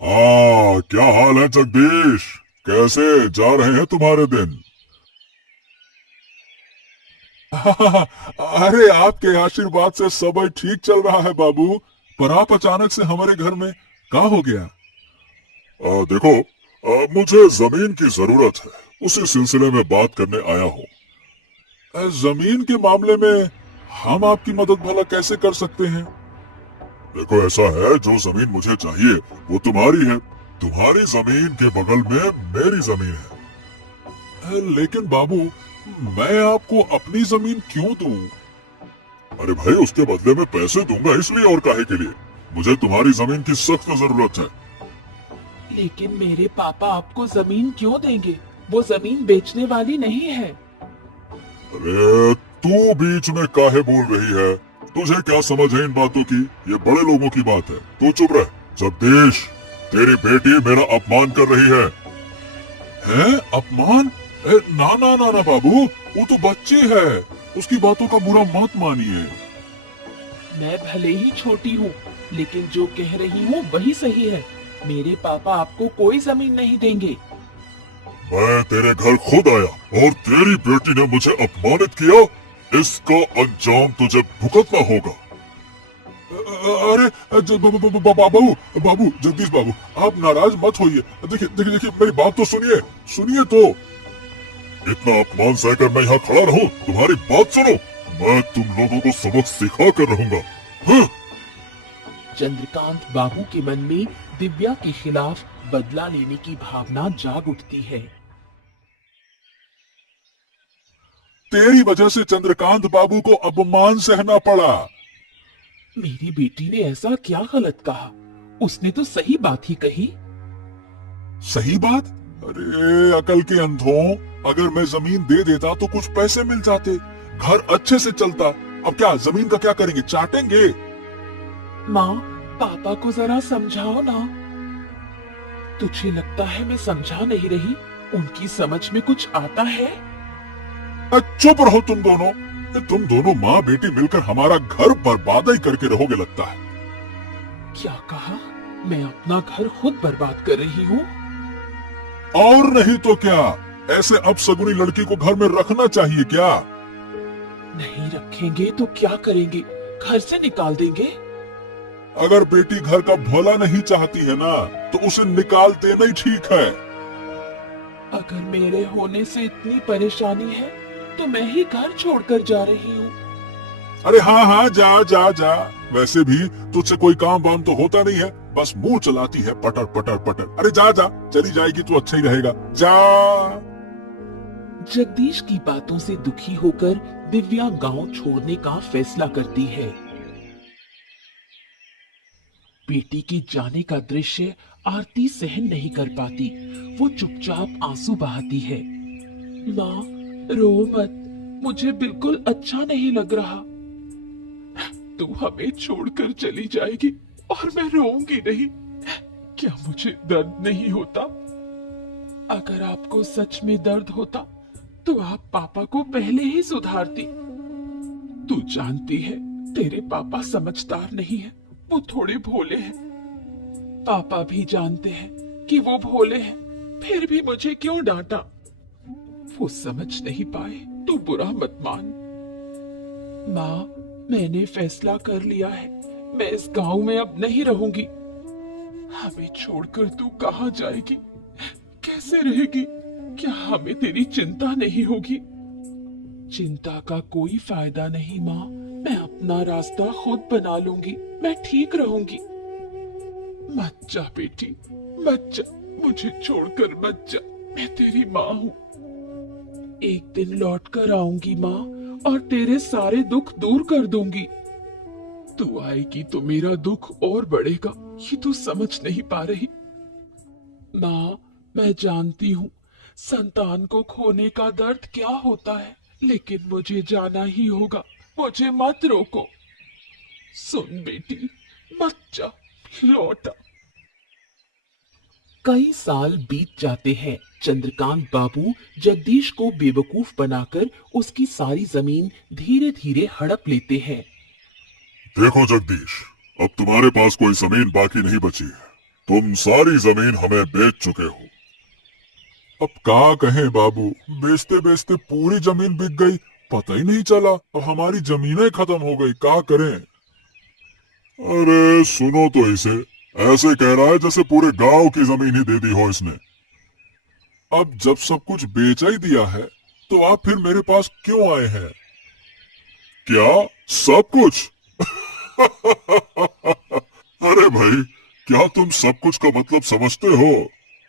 क्या हाल है जगदीश? कैसे जा रहे हैं तुम्हारे दिन? अरे आपके आशीर्वाद से सब ठीक चल रहा है बाबू। पर आप अचानक से हमारे घर में क्या हो गया? देखो, मुझे जमीन की जरूरत है। उसी सिलसिले में बात करने आया हूँ। जमीन के मामले में हम आपकी मदद भला कैसे कर सकते हैं? देखो, ऐसा है, जो जमीन मुझे चाहिए वो तुम्हारी है। तुम्हारी जमीन के बगल में मेरी जमीन है। लेकिन बाबू, मैं आपको अपनी जमीन क्यों दूं? अरे भाई, उसके बदले में पैसे दूंगा, इसलिए और काहे के लिए। मुझे तुम्हारी जमीन की सख्त जरूरत है। लेकिन मेरे पापा आपको जमीन क्यों देंगे? वो जमीन बेचने वाली नहीं है। अरे तू बीच में काहे बोल रही है? तुझे क्या समझ है इन बातों की? ये बड़े लोगों की बात है। तू चुप रह। जगदीश, तेरी बेटी मेरा अपमान कर रही है। हैं? अपमान? ना ना ना ना बाबू, वो तो बच्ची है। उसकी बातों का बुरा मत मानिए। मैं भले ही छोटी हूँ, लेकिन जो कह रही हूँ वही सही है। मेरे पापा आपको कोई जमीन नहीं देंगे। मैं तेरे घर खुद आया और तेरी बेटी ने मुझे अपमानित किया। इसका अंजाम तुझे भुगतना होगा। अरे बाबू, बाबू जगदीश बाबू, आप नाराज मत होइए। देखिए देखिए देखिए, मेरी बात तो सुनिए। सुनिए तो। इतना अपमान सहकर मैं यहाँ खड़ा रहूं? तुम्हारी बात सुनो। मैं तुम लोगों को सबक सिखा कर रहूंगा। हाँ? चंद्रकांत बाबू के मन में दिव्या के खिलाफ बदला लेने की भावना जाग उठती है। तेरी वजह से चंद्रकांत बाबू को अपमान सहना पड़ा। मेरी बेटी ने ऐसा क्या गलत कहा? उसने तो सही बात ही कही। सही बात? अरे अकल के अंधों, अगर मैं जमीन दे देता तो कुछ पैसे मिल जाते, घर अच्छे से चलता। अब क्या जमीन का क्या करेंगे? चाटेंगे? माँ, पापा को जरा समझाओ ना। तुझे लगता है मैं समझा नहीं रही? उनकी समझ में कुछ आता है? चुप रहो तुम दोनों। तुम दोनों माँ बेटी मिलकर हमारा घर बर्बाद ही करके रहोगे लगता है। क्या कहा? मैं अपना घर खुद बर्बाद कर रही हूँ? और नहीं तो क्या? ऐसे अपशगुनी लड़की को घर में रखना चाहिए क्या? नहीं रखेंगे तो क्या करेंगे? घर से निकाल देंगे? अगर बेटी घर का भला नहीं चाहती है ना, तो उसे निकाल देना ही ठीक है। अगर मेरे होने से इतनी परेशानी है, तो मैं ही घर छोड़कर जा रही हूँ। अरे हाँ हाँ, जा जा जा। वैसे भी तुझसे कोई काम वाम तो होता नहीं है, बस मुंह चलाती है पटर पटर पटर। अरे जा जा, चली जाएगी तो अच्छा ही रहेगा। जा। जगदीश की बातों से दुखी होकर दिव्या गांव छोड़ने का फैसला करती है। बेटी के जाने का दृश्य आरती सहन नहीं कर पाती। वो चुपचाप आंसू बहाती है। माँ, रो मत। मुझे बिल्कुल अच्छा नहीं लग रहा। तू हमें छोड़कर चली जाएगी और मैं रोऊंगी नहीं। क्या मुझे दर्द नहीं होता? अगर आपको सच में दर्द होता, तो आप पापा को पहले ही सुधारती। तू जानती है, तेरे पापा समझदार नहीं है। वो थोड़े भोले हैं। पापा भी जानते हैं कि वो भोले हैं, फिर भी मुझे क्यों डांटा? वो समझ नहीं पाए। तू बुरा मत मान। माँ, मैंने फैसला कर लिया है। मैं इस गांव में अब नहीं रहूंगी। हमें छोड़कर तू कहाँ जाएगी? कैसे रहेगी? क्या हमें तेरी चिंता नहीं होगी? चिंता का कोई फायदा नहीं माँ। मैं अपना रास्ता खुद बना लूंगी। मैं ठीक रहूंगी। मत जा बेटी, मत जा। मुझे छोड़कर मत जा। मैं तेरी माँ हूँ। एक दिन लौट कर आऊंगी माँ, और तेरे सारे दुख दूर कर दूंगी। तू आएगी तो मेरा दुख और बढ़ेगा। ये तू समझ नहीं पा रही। माँ, मैं जानती हूँ संतान को खोने का दर्द क्या होता है, लेकिन मुझे जाना ही होगा। मुझे मत रोको। सुन बेटी, मत जा, लौट आ। कई साल बीत जाते हैं। चंद्रकांत बाबू जगदीश को बेवकूफ बनाकर उसकी सारी जमीन धीरे धीरे हड़प लेते हैं। देखो जगदीश, अब तुम्हारे पास कोई जमीन बाकी नहीं बची है। तुम सारी जमीन हमें बेच चुके हो। अब क्या कहें बाबू, बेचते बेचते पूरी जमीन बिक गई, पता ही नहीं चला। अब हमारी जमीनें खत्म हो गई, क्या करें। अरे सुनो तो इसे, ऐसे कह रहा है जैसे पूरे गांव की जमीन ही दे दी हो इसने। अब जब सब कुछ बेचा ही दिया है तो आप फिर मेरे पास क्यों आए हैं? क्या सब कुछ? अरे भाई, क्या तुम सब कुछ का मतलब समझते हो?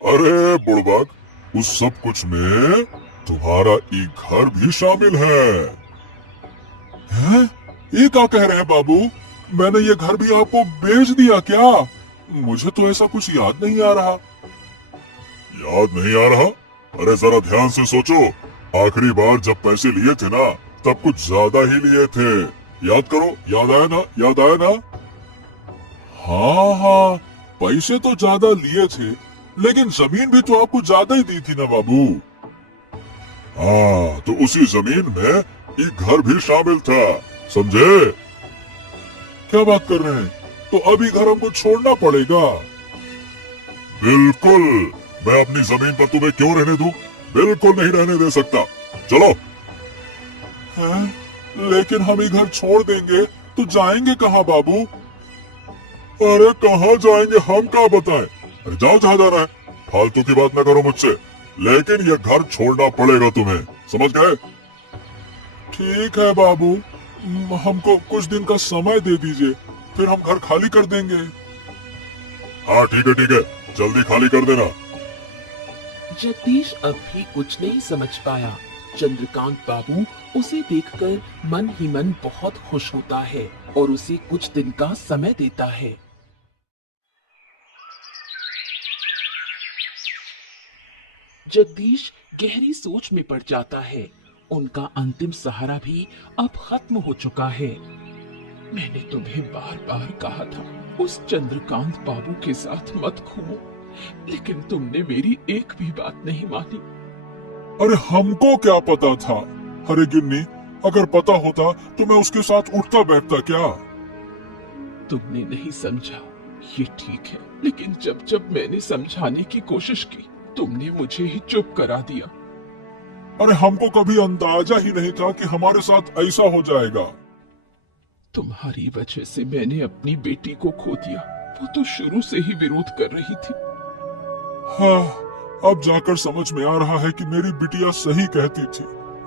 अरे बुड़बक, उस सब कुछ में तुम्हारा एक घर भी शामिल है। हैं? ये क्या कह रहे हैं बाबू? मैंने ये घर भी आपको बेच दिया क्या? मुझे तो ऐसा कुछ याद नहीं आ रहा। याद नहीं आ रहा? अरे जरा ध्यान से सोचो, आखिरी बार जब पैसे लिए थे ना, तब कुछ ज्यादा ही लिए थे। याद करो, याद आया ना, याद आया ना? हाँ हाँ, पैसे तो ज्यादा लिए थे, लेकिन जमीन भी तो आपको ज्यादा ही दी थी ना बाबू। हाँ, तो उसी जमीन में एक घर भी शामिल था, समझे? क्या बात कर रहे हैं? तो अभी घर हमको छोड़ना पड़ेगा? बिल्कुल, मैं अपनी जमीन पर तुम्हें क्यों रहने दूं? बिल्कुल नहीं रहने दे सकता। चलो। हैं? लेकिन हम ये घर छोड़ देंगे तो जाएंगे कहाँ बाबू? अरे कहाँ जाएंगे हम क्या बताएं? अरे जाओ जहाँ जाना है, फालतू की बात ना करो मुझसे। लेकिन ये घर छोड़ना पड़ेगा तुम्हें, समझ गए? ठीक है बाबू, हमको कुछ दिन का समय दे दीजिए, फिर हम घर खाली कर देंगे। हाँ ठीक है, जल्दी खाली कर देना। जगदीश अब भी कुछ नहीं समझ पाया। चंद्रकांत बाबू उसे देखकर मन ही मन बहुत खुश होता है और उसे कुछ दिन का समय देता है। जगदीश गहरी सोच में पड़ जाता है। उनका अंतिम सहारा भी अब खत्म हो चुका है। मैंने तुम्हें बार बार कहा था उस चंद्रकांत बाबू के साथ मत घूमो, लेकिन तुमने मेरी एक भी बात नहीं मानी। अरे हमको क्या पता था? अरे गिन्नी, अगर पता होता तो मैं उसके साथ उठता बैठता क्या? तुमने नहीं समझा, ये ठीक है, लेकिन जब जब मैंने समझाने की कोशिश की, तुमने मुझे ही चुप करा दिया। अरे हमको कभी अंदाजा ही नहीं था कि हमारे साथ ऐसा हो जाएगा। तुम्हारी वजह से मैंने अपनी बेटी को खो दिया। वो तो शुरू से ही विरोध कर रही थी। हाँ, अब जाकर समझ में आ रहा है कि मेरी बिटिया सही कहती थी।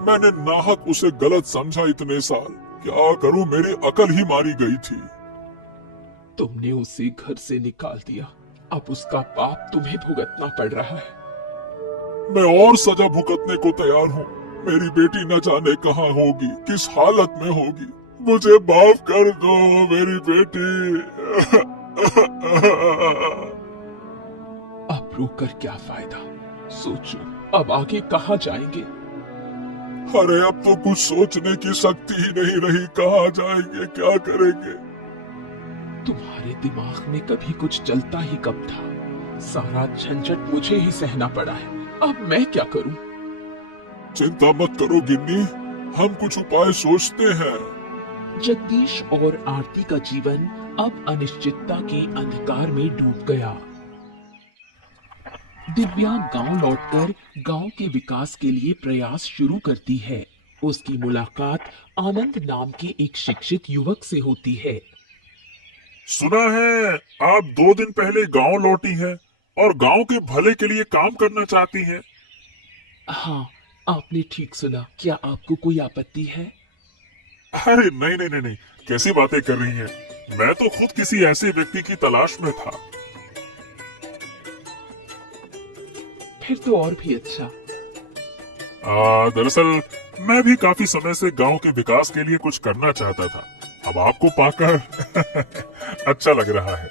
मैंने नाहक उसे गलत समझा इतने साल। क्या करूं, मेरी अकल ही मारी गई थी। तुमने उसे घर से निकाल दिया, अब उसका पाप तुम्हें भुगतना पड़ रहा है। मैं और सजा भुगतने को तैयार हूँ। मेरी बेटी न जाने कहाँ होगी, किस हालत में होगी। मुझे माफ कर दो मेरी बेटी। अब रो कर क्या फायदा? सोचो, अब आगे कहाँ जाएंगे? अरे अब तो कुछ सोचने की शक्ति ही नहीं रही, कहाँ जाएंगे, क्या करेंगे? तुम्हारे दिमाग में कभी कुछ चलता ही कब था? सारा झंझट मुझे ही सहना पड़ा है। अब मैं क्या करूं? चिंता मत करो गिन्नी, हम कुछ उपाय सोचते हैं। जगदीश और आरती का जीवन अब अनिश्चितता के अंधकार में डूब गया। दिव्या गांव लौटकर गांव के विकास के लिए प्रयास शुरू करती है। उसकी मुलाकात आनंद नाम के एक शिक्षित युवक से होती है। सुना है आप 2 दिन पहले गांव लौटी हैं और गांव के भले के लिए काम करना चाहती हैं। हाँ, आपने ठीक सुना। क्या आपको कोई आपत्ति है? अरे नहीं नहीं नहीं नहीं, कैसी बातें कर रही हैं? मैं तो खुद किसी ऐसे व्यक्ति की तलाश में था। फिर तो और भी अच्छा। दरअसल मैं भी काफी समय से गांव के विकास के लिए कुछ करना चाहता था। अब आपको पाकर अच्छा लग रहा है।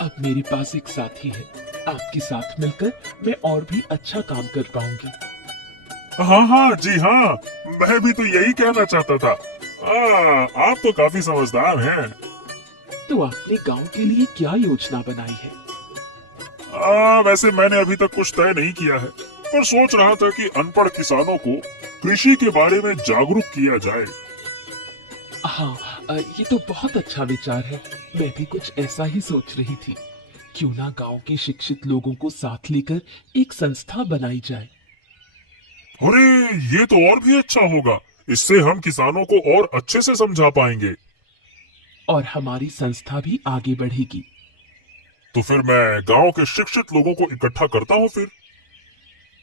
अब मेरे पास एक साथी है। आपके साथ मिलकर मैं और भी अच्छा काम कर पाऊंगी। हाँ हाँ जी हाँ, मैं भी तो यही कहना चाहता था। आप तो काफी समझदार हैं। तो आपने गांव के लिए क्या योजना बनाई है? वैसे मैंने अभी तक कुछ तय नहीं किया है, पर सोच रहा था कि अनपढ़ किसानों को कृषि के बारे में जागरूक किया जाए। हाँ, ये तो बहुत अच्छा विचार है। मैं भी कुछ ऐसा ही सोच रही थी। क्यों ना गांव के शिक्षित लोगों को साथ लेकर एक संस्था बनाई जाए। अरे ये तो और भी अच्छा होगा। इससे हम किसानों को और अच्छे से समझा पाएंगे। और हमारी संस्था भी आगे बढ़ेगी। तो फिर मैं गांव के शिक्षित लोगों को इकट्ठा करता हूँ फिर।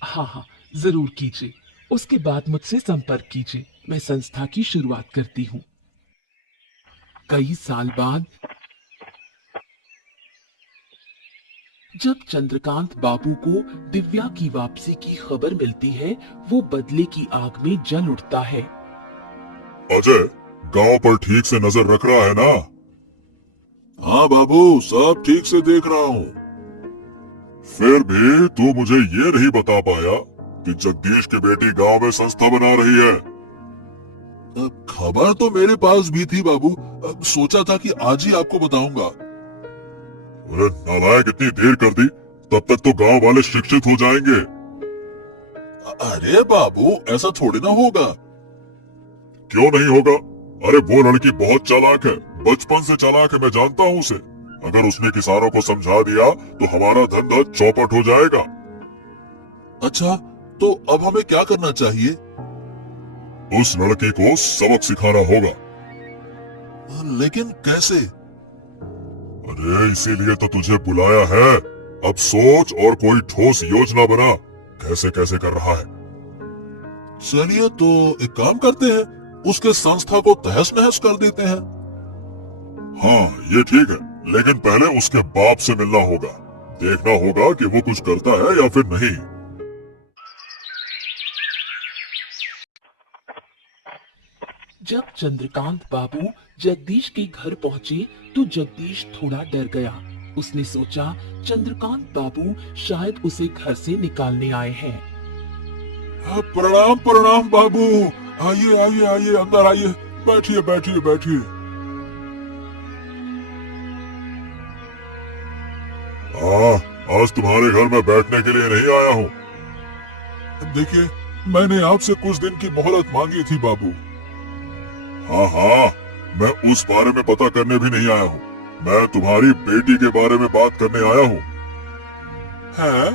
हाँ हाँ, जरूर कीजिए। उसके बाद मुझसे संपर्क कीजिए, मैं संस्था की शुरुआत करती हूँ। कई साल बाद जब चंद्रकांत बाबू को दिव्या की वापसी की खबर मिलती है, वो बदले की आग में जल उठता है। अजय, गांव पर ठीक से नजर रख रहा है ना? हाँ बाबू, सब ठीक से देख रहा हूँ। फिर भी तू मुझे ये नहीं बता पाया कि जगदीश की बेटी गांव में संस्था बना रही है। खबर तो मेरे पास भी थी बाबू, सोचा था कि आज ही आपको बताऊंगा। अरे नालायक, इतनी देर कर दी, तब तक तो गांव वाले शिक्षित हो जाएंगे। अरे बाबू, ऐसा थोड़ी ना होगा। क्यों नहीं होगा? अरे वो लड़की बहुत चालाक है, बचपन से चालाक है, मैं जानता हूँ उसे। अगर उसने किसानों को समझा दिया तो हमारा धंधा चौपट हो जाएगा। अच्छा, तो अब हमें क्या करना चाहिए? उस लड़की को सबक सिखाना होगा। लेकिन कैसे? अरे इसीलिए तो तुझे बुलाया है। अब सोच और कोई ठोस योजना बना, कैसे कैसे कर रहा है। चलिए तो एक काम करते हैं, उसके संस्था को तहस नहस कर देते हैं। हाँ ये ठीक है, लेकिन पहले उसके बाप से मिलना होगा। देखना होगा कि वो कुछ करता है या फिर नहीं। जब चंद्रकांत बाबू जगदीश के घर पहुंचे तो जगदीश थोड़ा डर गया। उसने सोचा चंद्रकांत बाबू शायद उसे घर से निकालने आए हैं। प्रणाम प्रणाम बाबू, आइए आइए आइए, अंदर आइए, बैठिए बैठिए बैठिए। आज तुम्हारे घर में बैठने के लिए नहीं आया हूँ। देखिए, मैंने आपसे कुछ दिन की मोहलत मांगी थी बाबू। हाँ हाँ, मैं उस बारे में पता करने भी नहीं आया हूँ। मैं तुम्हारी बेटी के बारे में बात करने आया हूँ। है?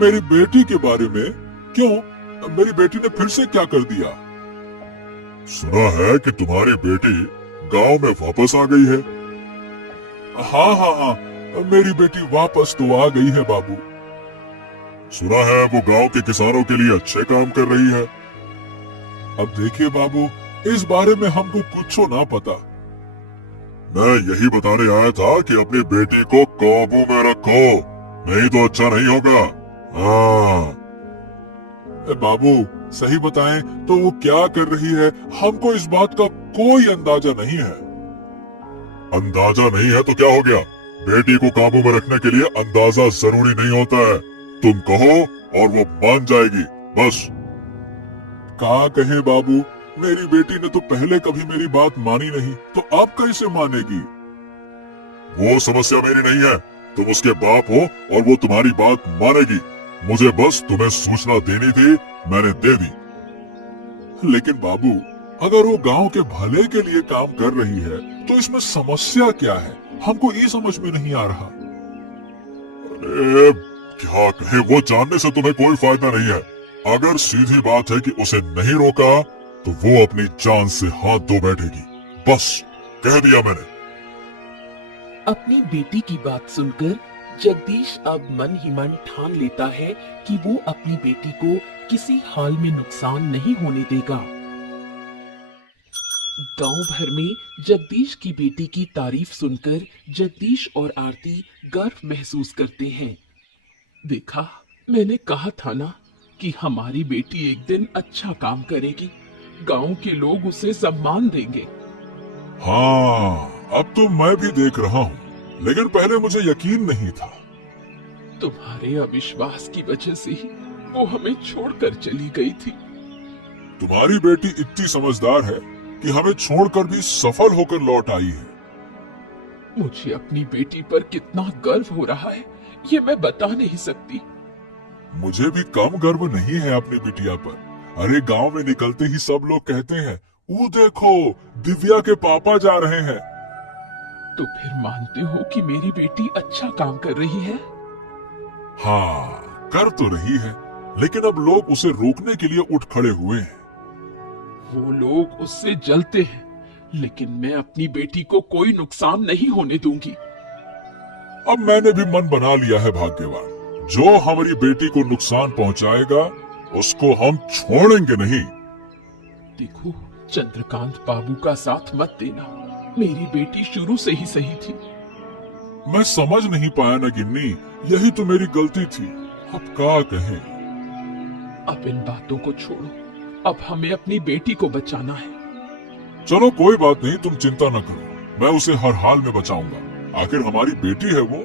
मेरी बेटी के बारे में? क्यों? मेरी बेटी ने फिर से क्या कर दिया? सुना है कि तुम्हारी बेटी गांव में वापस आ गई है। हाँ हाँ हाँ, मेरी बेटी वापस तो आ गई है बाबू। सुना है वो गांव के किसानों के लिए अच्छे काम कर रही है। अब देखिए बाबू, इस बारे में हमको कुछ ना पता। मैं यही बताने आया था कि अपनी बेटी को काबू में रखो, नहीं तो अच्छा नहीं होगा। हाँ बाबू, सही बताएं तो वो क्या कर रही है, हमको इस बात का कोई अंदाजा नहीं है। अंदाजा नहीं है तो क्या हो गया? बेटी को काबू में रखने के लिए अंदाजा जरूरी नहीं होता है। तुम कहो और वो मान जाएगी, बस। क्या कहे बाबू, मेरी बेटी ने तो पहले कभी मेरी बात मानी नहीं, तो अब कैसे मानेगी? वो समस्या मेरी नहीं है, तुम उसके बाप हो और वो तुम्हारी बात मानेगी। मुझे बस तुम्हें सूचना देनी थी, मैंने दे दी। लेकिन बाबू, अगर वो गांव के भले के लिए काम कर रही है तो इसमें समस्या क्या है, हमको ये समझ में नहीं आ रहा। अरे क्या कहे, वो जानने से तुम्हें कोई फायदा नहीं है। अगर सीधी बात है कि उसे नहीं रोका तो वो अपनी जान से हाथ धो बैठेगी। बस कह दिया मैंने। अपनी बेटी की बात सुनकर जगदीश अब मन ही मन ठान लेता है कि वो अपनी बेटी को किसी हाल में नुकसान नहीं होने देगा। गांव भर में जगदीश की बेटी की तारीफ सुनकर जगदीश और आरती गर्व महसूस करते हैं। देखा, मैंने कहा था ना कि हमारी बेटी एक दिन अच्छा काम करेगी, गांव के लोग उसे सम्मान देंगे। हाँ, अब तो मैं भी देख रहा हूँ, लेकिन पहले मुझे यकीन नहीं था। तुम्हारे अविश्वास की वजह से ही वो हमें छोड़कर चली गई थी। तुम्हारी बेटी इतनी समझदार है कि हमें छोड़कर भी सफल होकर लौट आई है। मुझे अपनी बेटी पर कितना गर्व हो रहा है, ये मैं बता नहीं सकती। मुझे भी कम गर्व नहीं है अपनी बिटिया पर। अरे गांव में निकलते ही सब लोग कहते हैं, वो देखो दिव्या के पापा जा रहे हैं। तो फिर मानते हो कि मेरी बेटी अच्छा काम कर रही है? हाँ, कर तो रही है, लेकिन अब लोग उसे रोकने के लिए उठ खड़े हुए हैं। वो लोग उससे जलते हैं, लेकिन मैं अपनी बेटी को कोई नुकसान नहीं होने दूंगी। अब मैंने भी मन बना लिया है भाग्यवान, जो हमारी बेटी को नुकसान पहुंचाएगा उसको हम छोड़ेंगे नहीं। देखो, चंद्रकांत बाबू का साथ मत देना। मेरी बेटी शुरू से ही सही थी। मैं समझ नहीं पाया ना गिन्नी, यही तो मेरी गलती थी। अब क्या कहें। अब इन बातों को छोड़ो, अब हमें अपनी बेटी को बचाना है। चलो कोई बात नहीं, तुम चिंता न करो, मैं उसे हर हाल में बचाऊंगा। आखिर हमारी बेटी है वो।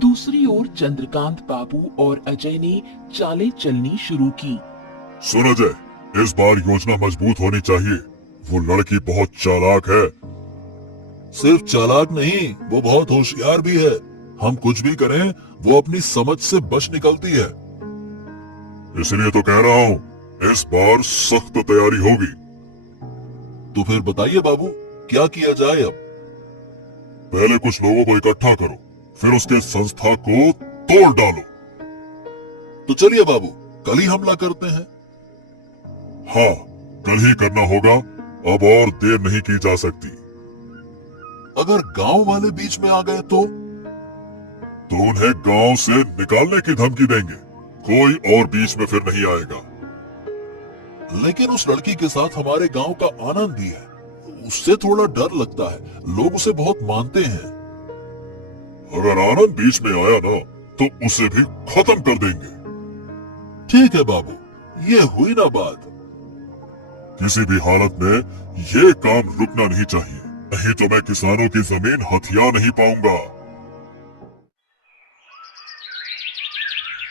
दूसरी ओर चंद्रकांत बाबू और अजय ने चालें चलनी शुरू की। सुन अजय, इस बार योजना मजबूत होनी चाहिए। वो लड़की बहुत चालाक है। सिर्फ चालाक नहीं, वो बहुत होशियार भी है। हम कुछ भी करें, वो अपनी समझ से बच निकलती है। इसलिए तो कह रहा हूँ, इस बार सख्त तैयारी होगी। तो फिर बताइए बाबू, क्या किया जाए अब? पहले कुछ लोगों को इकट्ठा करो, फिर उसके संस्था को तोड़ डालो। तो चलिए बाबू, कल ही हमला करते हैं। हाँ, कल ही करना होगा, अब और देर नहीं की जा सकती। अगर गांव वाले बीच में आ गए तो उन्हें गांव से निकालने की धमकी देंगे। कोई और बीच में फिर नहीं आएगा। लेकिन उस लड़की के साथ हमारे गांव का आनंद भी है, उससे थोड़ा डर लगता है। लोग उसे बहुत मानते हैं। अगर आनंद बीच में आया ना, तो उसे भी खत्म कर देंगे। ठीक है बाबू, ये हुई ना बात। किसी भी हालत में ये काम रुकना नहीं चाहिए, नहीं तो मैं किसानों की जमीन हथिया नहीं पाऊंगा।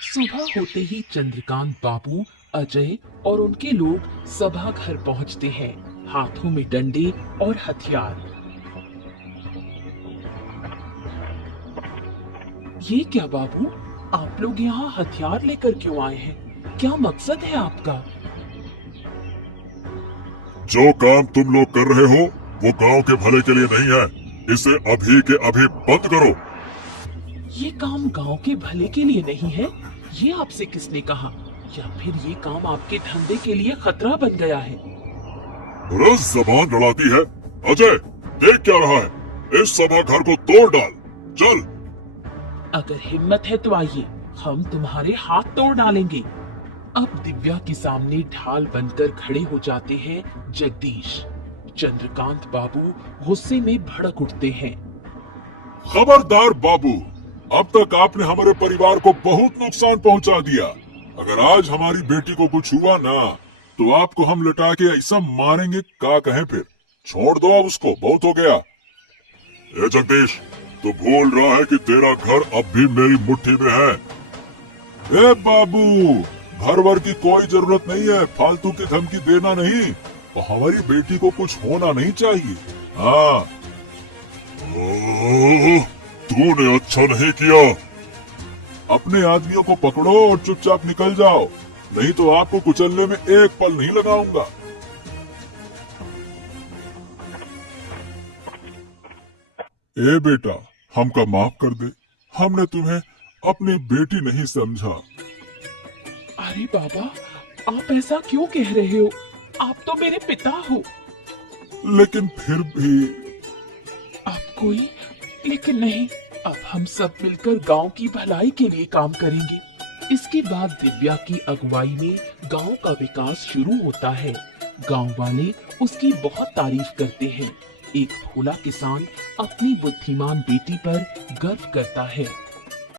सुबह होते ही चंद्रकांत बाबू, अजय और उनके लोग सभा घर पहुंचते हैं, हाथों में डंडे और हथियार। ये क्या बाबू, आप लोग यहाँ हथियार लेकर क्यों आए हैं? क्या मकसद है आपका? जो काम तुम लोग कर रहे हो वो गांव के भले के लिए नहीं है। इसे अभी के अभी बंद करो। ये काम गांव के भले के लिए नहीं है, ये आपसे किसने कहा? या फिर ये काम आपके धंधे के लिए खतरा बन गया है? रोज जबान लड़ाती है। अजय, देख क्या रहा है? इस सभा घर को तोड़ डाल, चल। अगर हिम्मत है तो आइए, हम तुम्हारे हाथ तोड़ डालेंगे। अब दिव्या के सामने ढाल बनकर खड़े हो जाते हैं जगदीश। चंद्रकांत बाबू गुस्से में भड़क उठते हैं। खबरदार बाबू, अब तक आपने हमारे परिवार को बहुत नुकसान पहुंचा दिया। अगर आज हमारी बेटी को कुछ हुआ ना, तो आपको हम लटा के ऐसा मारेंगे, क्या कहें फिर। छोड़ दो अब उसको, बहुत हो गया। ए जगदीश, तू भूल रहा है कि तेरा घर अब भी मेरी मुट्ठी में है। ए बाबू, घर वर की कोई जरूरत नहीं है, फालतू की धमकी देना नहीं। और हमारी बेटी को कुछ होना नहीं चाहिए। हाँ, तूने अच्छा नहीं किया। अपने आदमियों को पकड़ो और चुपचाप निकल जाओ, नहीं तो आपको कुचलने में एक पल नहीं लगाऊंगा। ए बेटा, हमका माफ कर दे, हमने तुम्हें अपनी बेटी नहीं समझा। अरे बाबा, आप ऐसा क्यों कह रहे हो? आप तो मेरे पिता हो। लेकिन फिर भी आप कोई लेकिन नहीं, अब हम सब मिलकर गांव की भलाई के लिए काम करेंगे। इसके बाद दिव्या की अगुवाई में गांव का विकास शुरू होता है। गांव वाले उसकी बहुत तारीफ करते हैं। एक भोला किसान अपनी बुद्धिमान बेटी पर गर्व करता है।